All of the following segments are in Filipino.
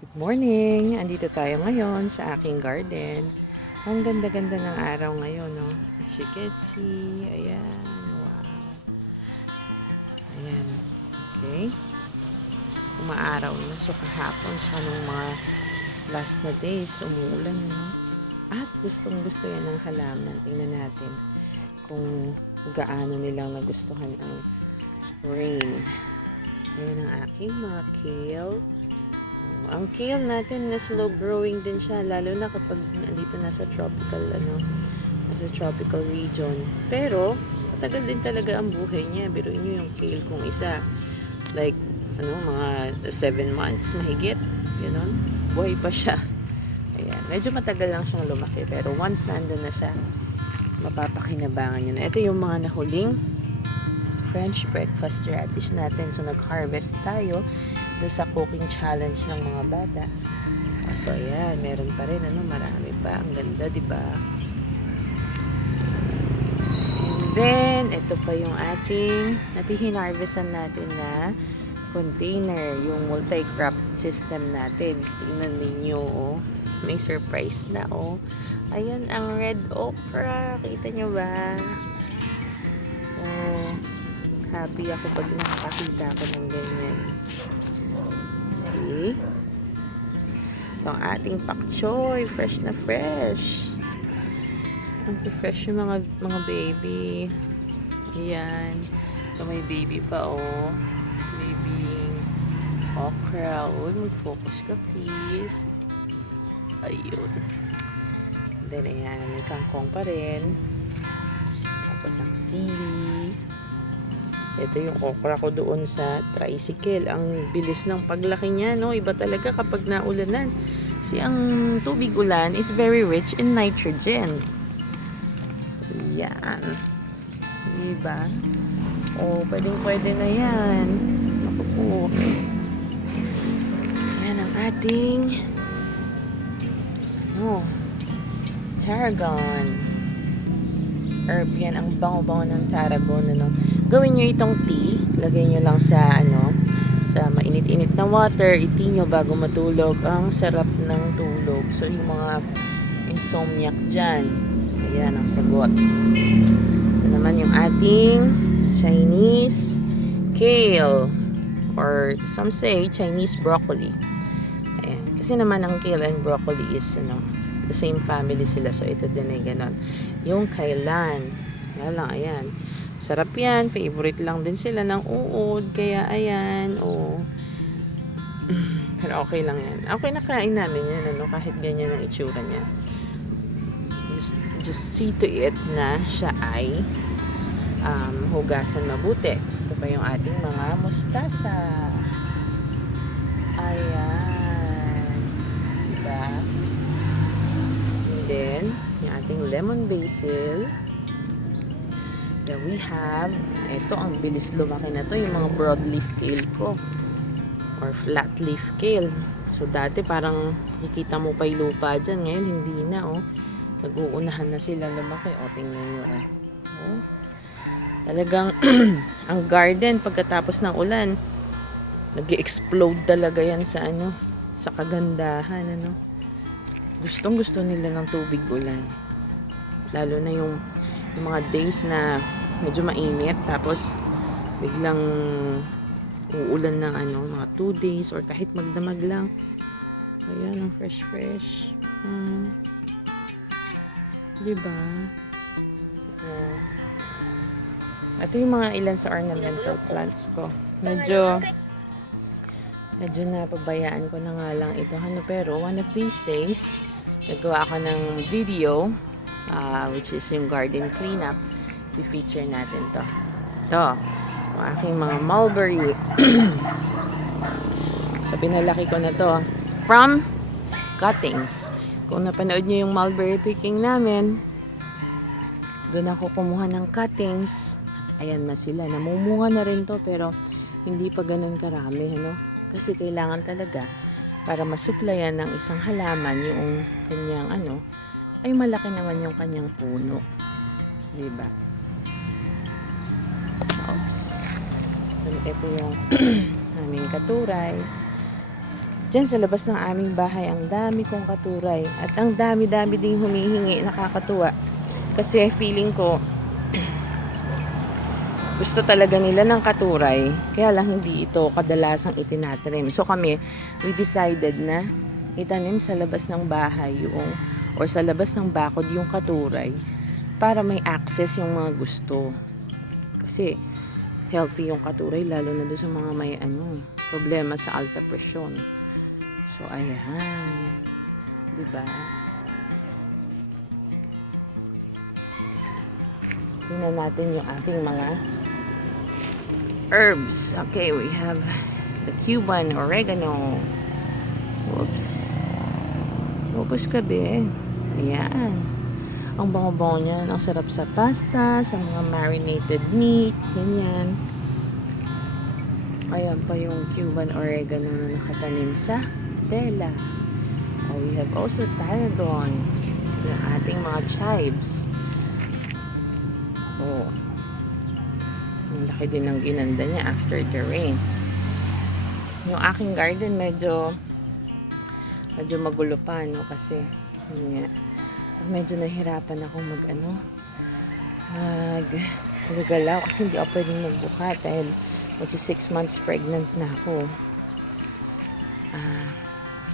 Good morning! Andito tayo ngayon sa aking garden. Ang ganda-ganda ng araw ngayon, no? Kitsi-kitsi. Ayan. Wow. Ayan. Okay. Umaaraw na. So, kahapon, tsaka nung mga last na days, umuulan, no? At gustong-gusto yan ng halaman. Tingnan natin kung gaano nilang nagustuhan ang rain. Ayan ang aking mga kale. Ang kale natin na slow growing din siya, lalo na kapag nandito nasa tropical tropical region. Pero matagal din talaga ang buhay niya. Biruin niyo yung kale kung isa like mga 7 months mahigit, gano'n. Buhay pa siya. Ayan, medyo matagal lang siyang lumaki, pero once nandun na siya, mapapakinabangan niyo na. Ito yung mga nahuling French breakfast radish natin. So nag-harvest tayo doon sa cooking challenge ng mga bata. So ayan, meron pa rin marami pa. Ang ganda, 'di ba? And then ito pa yung ating hinarvestan natin na container, yung multi-crop system natin. Tingnan ninyo, oh. May surprise na, oh. Ayan ang red okra. Kita nyo ba? Oh, happy ako pag nakakita ko ng ganyan. See? Itong ating pak choy, fresh na fresh. Ang fresh yung mga baby. Ayan. Ito may baby pa, oh. Baby okra. Oh, mag-focus ka, please. Ayun. Then, ayan. May kangkong pa rin. Tapos ang sili. Ito yung okra ko doon sa tricycle. Ang bilis ng paglaki niya, no? Iba talaga kapag naulanan. Kasi ang tubig ulan is very rich in nitrogen. Yan. Diba? O, pwede na yan. Naku po. Yan ang ating tarragon herb. Yan ang bango-bango ng tarragon, Gawin nyo itong tea, lagay nyo lang sa sa mainit-init na water, iti nyo bago matulog. Ang sarap ng tulog. So yung mga insomniac dyan, ayan ang sagot. Ito naman yung ating Chinese kale, or some say Chinese broccoli. Ayan. Kasi naman ang kale and broccoli is the same family sila, so ito din ay ganon. Yung kailan, ayan, sarap yan, favorite lang din sila ng uod, kaya ayan, pero okay lang yan. Okay, nakain namin yan, kahit ganyan ang itsura niya. Just see to it na siya ay hugasan mabuti. Ito pa yung ating mga mustasa. Ayan, diba? And then yung ating lemon basil that we have. Ito, ang bilis lumaki na to, yung mga broadleaf kale ko or flat leaf kale. So dati parang nakikita mo pa yung lupa dyan, ngayon hindi na, nag-uunahan na sila lumaki. Tingnan nyo, talagang ang garden pagkatapos ng ulan nag-explode talaga yan sa sa kagandahan, Gustong gusto nila ng tubig ulan, lalo na yung mga days na medyo mainit, tapos biglang uulan ng mga 2 days or kahit magdamag lang. Ayan, ang fresh diba? Ito yung mga ilan sa ornamental plants ko. Medyo napabayaan ko na nga lang ito, pero one of these days nagawa ako ng video which is yung garden cleanup. I-feature natin to. Ito, ang aking mga mulberry. So, pinalaki ko na to from cuttings. Kung napanood nyo yung mulberry picking namin, doon ako kumuha ng cuttings. Ayan na sila. Namumunga na rin to, pero hindi pa ganun karami, Kasi kailangan talaga para masuplayan ng isang halaman yung kanyang ay malaki naman yung kanyang puno. Diba? Oops. Ito yung aming katuray. Diyan sa labas ng aming bahay, ang dami kong katuray. At ang dami-dami ding humihingi, nakakatuwa. Kasi feeling ko, gusto talaga nila ng katuray. Kaya lang hindi ito kadalasang itinatanim. So kami, we decided na itanim sa labas ng bahay yung, or sa labas ng bakod yung katuray para may access yung mga gusto. Kasi healthy yung katuray, lalo na doon sa mga may problema sa alta presyon. So, ayan. Diba? Tingnan natin yung ating mga herbs. Okay, we have the Cuban oregano. Whoops. Focus ka, be. Ayan. Ang bango-bango niyan. Ang sarap sa pasta, sa mga marinated meat. Ganyan. Ayan pa yung Cuban oregano na nakatanim sa tela. Oh, we have also tarragon. Yung ating mga chives. Oh. Ang laki din ng ginanda niya after the rain. Yung aking garden medyo magulo pa, no? Kasi medyo nahirapan akong maggalaw kasi hindi ako pwedeng magbuhat dahil 6 months pregnant na ako.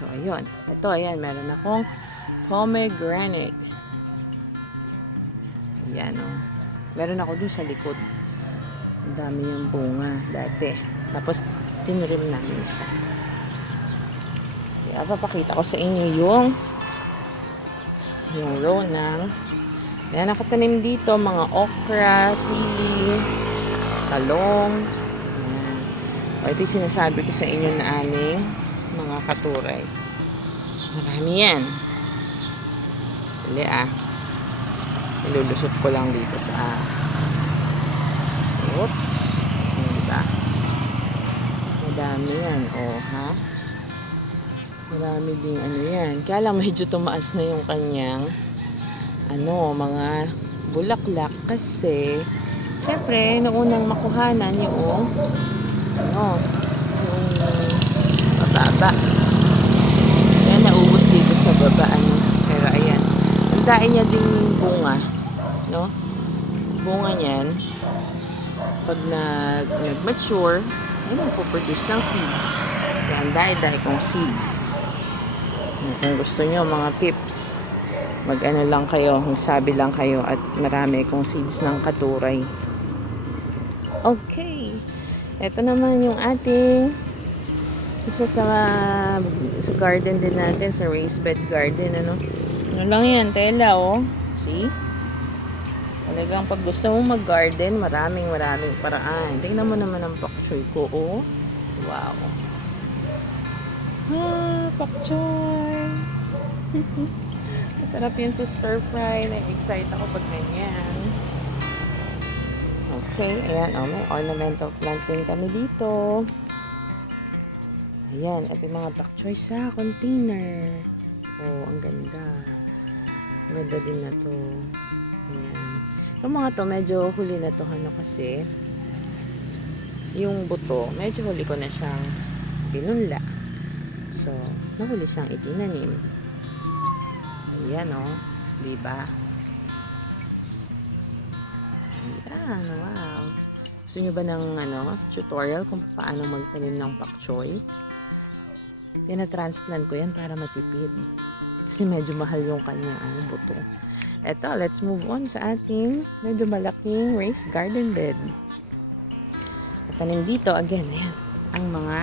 So, ayun. Ito, ayan, meron akong pomegranate. Ayan, oh. Meron ako dun sa likod. Ang dami yung bunga dati. Tapos, tinrim namin siya. Kaya, papakita ko sa inyo yung row ng ayan, nakatanim dito, mga okra, sili, talong. Ayan. O, ito yung sinasabi ko sa inyo na aming mga katuray. Marami yan. Dali ilulusot ko lang dito sa oops. Diba? Madami yan. Ha? Marami ding yan. Kaya lang medyo tumaas na yung kanyang mga bulaklak kasi syempre, noong unang makuhanan yung mababa. Ayan, naubos dito sa baba, pero ayan. Ang dahil niya din bunga, no? Bunga niyan, pag nag-mature, ay magpo-produce ng seeds. Kaya ang dahil kong seeds. Kung gusto nyo, mga pips, lang kayo, magsabi lang kayo at marami kong seeds ng katuray. Okay. Ito naman yung ating isa sa garden din natin, sa raised bed garden, ano lang yan, tela, oh. See? Talagang pag gusto mong mag-garden, maraming paraan. Tingnan mo naman ang pak choy ko, oh. Wow. Pak choy. Masarap yun sa stir fry. Na-excite ako pag ganyan. Okay, ayan, may ornamental planting kami dito. Ayan, ito yung mga pak choy sa container. Oh, ang ganda. Ang ganda din na to. Ayan. Itong mga to, medyo huli na to, kasi yung buto, medyo huli ko na siyang pinunla. So, nahuli siyang itinanim. Ayan, oh. Diba? Ayan, wow. Gusto nyo ba ng tutorial kung paano magtanim ng pak choy? Tina-transplant ko yan para matipid. Kasi medyo mahal yung kanyang buto. Eto, let's move on sa ating medyo malaking raised garden bed. At tanim dito, again, ayan, ang mga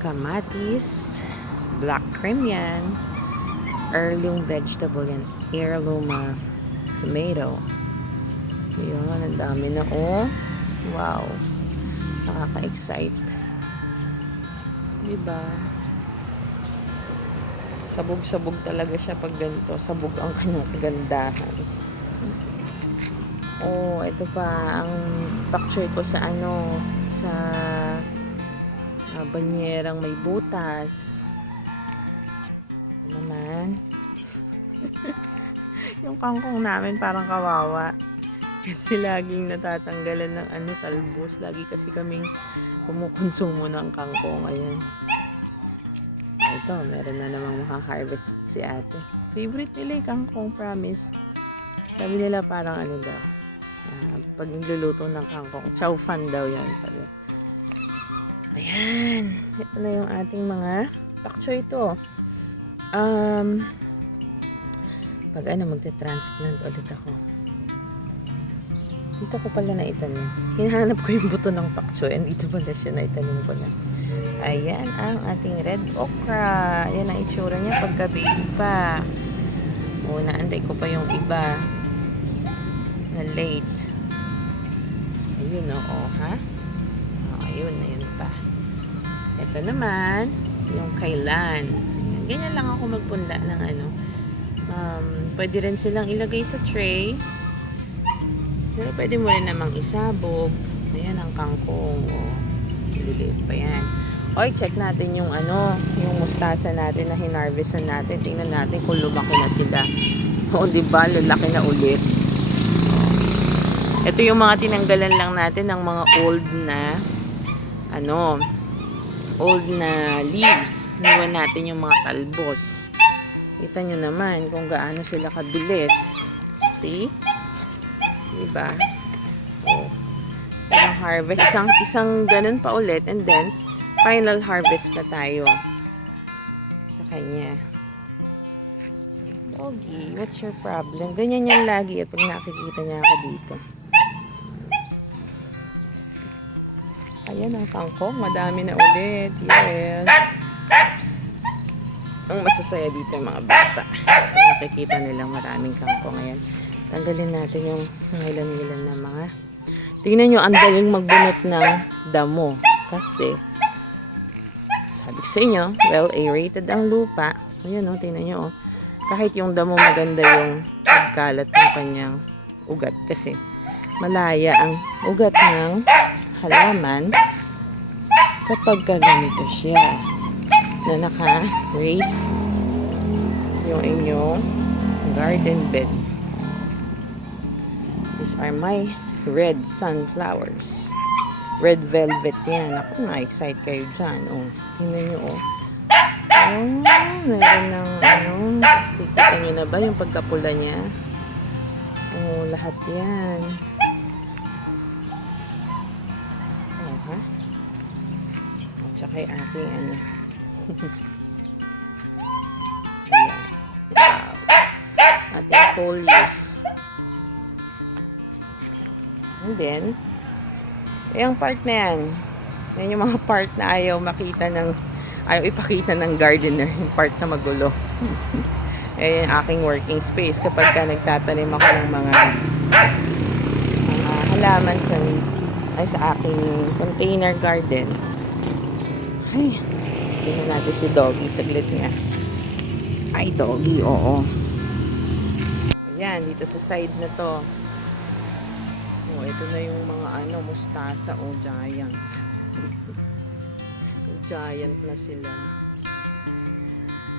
kamatis, black cream yan, heirloom vegetable yan, heirloom tomato. Ayun, ang dami na, oh. Wow. Nakaka-excite. Diba? Sabog-sabog talaga siya pag ganito. Sabog ang kanyang kagandahan. Oh, ito pa ang pak choy ko sa sa banyerang may butas. Ito naman. Yung kangkong namin parang kawawa. Kasi laging natatanggalan ng talbos. Lagi kasi kaming kumukonsumo ng kangkong. Ayan. Ito, meron na namang makaharvest si ate. Favorite nila yung kangkong, promise. Sabi nila parang ano daw. Pag niluluto ng kangkong, chow fan daw yan. Sabi. Ayan. Ito na yung ating mga pak choy ito. Pag magte-transplant ulit ako. Dito ko pala naitanim. Hinahanap ko yung buto ng pak choy. And dito pala siya naitanim ko na. Ayan ang ating red okra. Ayan ang itsura niya pagka baby pa. O, naantay ko pa yung iba na late. Ayun oo, ha? Ayun pa. Ito naman, yung kailan. Ganyan lang ako magpunla ng pwede rin silang ilagay sa tray. Pero pwede mo rin namang isabog. Ayan ang kangkong. Liliit pa yan. Oy, check natin yung yung mustasa natin na hinarvestan natin. Tingnan natin kung lumaki na sila. O, diba? Lalaki na ulit. Ito yung mga tinanggalan lang natin ng mga old na leaves. Niwan natin yung mga talbos. Kita nyo naman kung gaano sila kabilis. See? Diba? O. Isang harvest. Isang ganun pa ulit. And then, final harvest na tayo sa kanya. Doggy, what's your problem? Ganyan yan lagi at pag nakikita niya ako dito. Ayan ang kangkong. Madami na ulit. Yes. Ang masasaya dito yung mga bata. Nakikita nilang maraming kangkong. Ayan. Tanggalin natin yung ilan-ilan na mga. Tingnan nyo, ang daling magbunot ng damo. Kasi, sabi ko sa inyo, well aerated ang lupa. Ayan o, tingnan nyo o. Kahit yung damo maganda yung pagkalat ng kanyang ugat. Kasi, malaya ang ugat ng halaman kapag ganito siya na naka-raised yung inyong garden bed. These are my red sunflowers. Red velvet yan. Ako, na-excite kayo dyan. O, tingnan nyo, o. Meron ng, kikita nyo na ba yung pagkapula niya? O, lahat yan. O, ha? O, tsaka yung aking, Ayan. Wow. Ating folios. And then, yung part na yan yung mga part na ayaw ipakita ng gardener, yung part na magulo. Ayan yung aking working space kapag ka nagtatanim ako ng mga halaman sa aking container garden. Ay, tingnan natin si Doggy saglit nga. Ay, Doggy, oo. Ayan, dito sa side na to. Oh, ito na yung mga mustasa o giant. Giant na sila.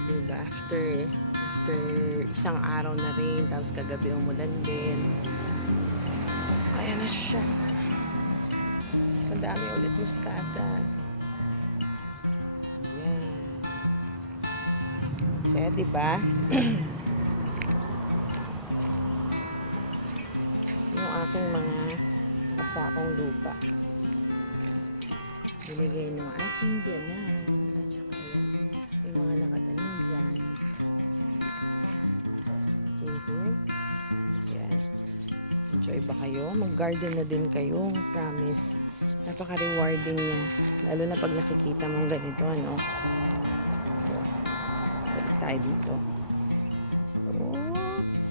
Diba? After isang araw na rin, tapos kagabi umulan din. Ayan na siya. Ang dami ulit mustasa. Ayan. Kasi, diba? Yung aking mga kasakong lupa. Binigay ng aking biyanan. At saka yan. Yung mga nakatanim dyan. Yan. Enjoy ba kayo? Mag-garden na din kayo. Promise. Napaka-rewarding niya. Lalo na pag nakikita mong ganito, So, balik tayo dito. Oops.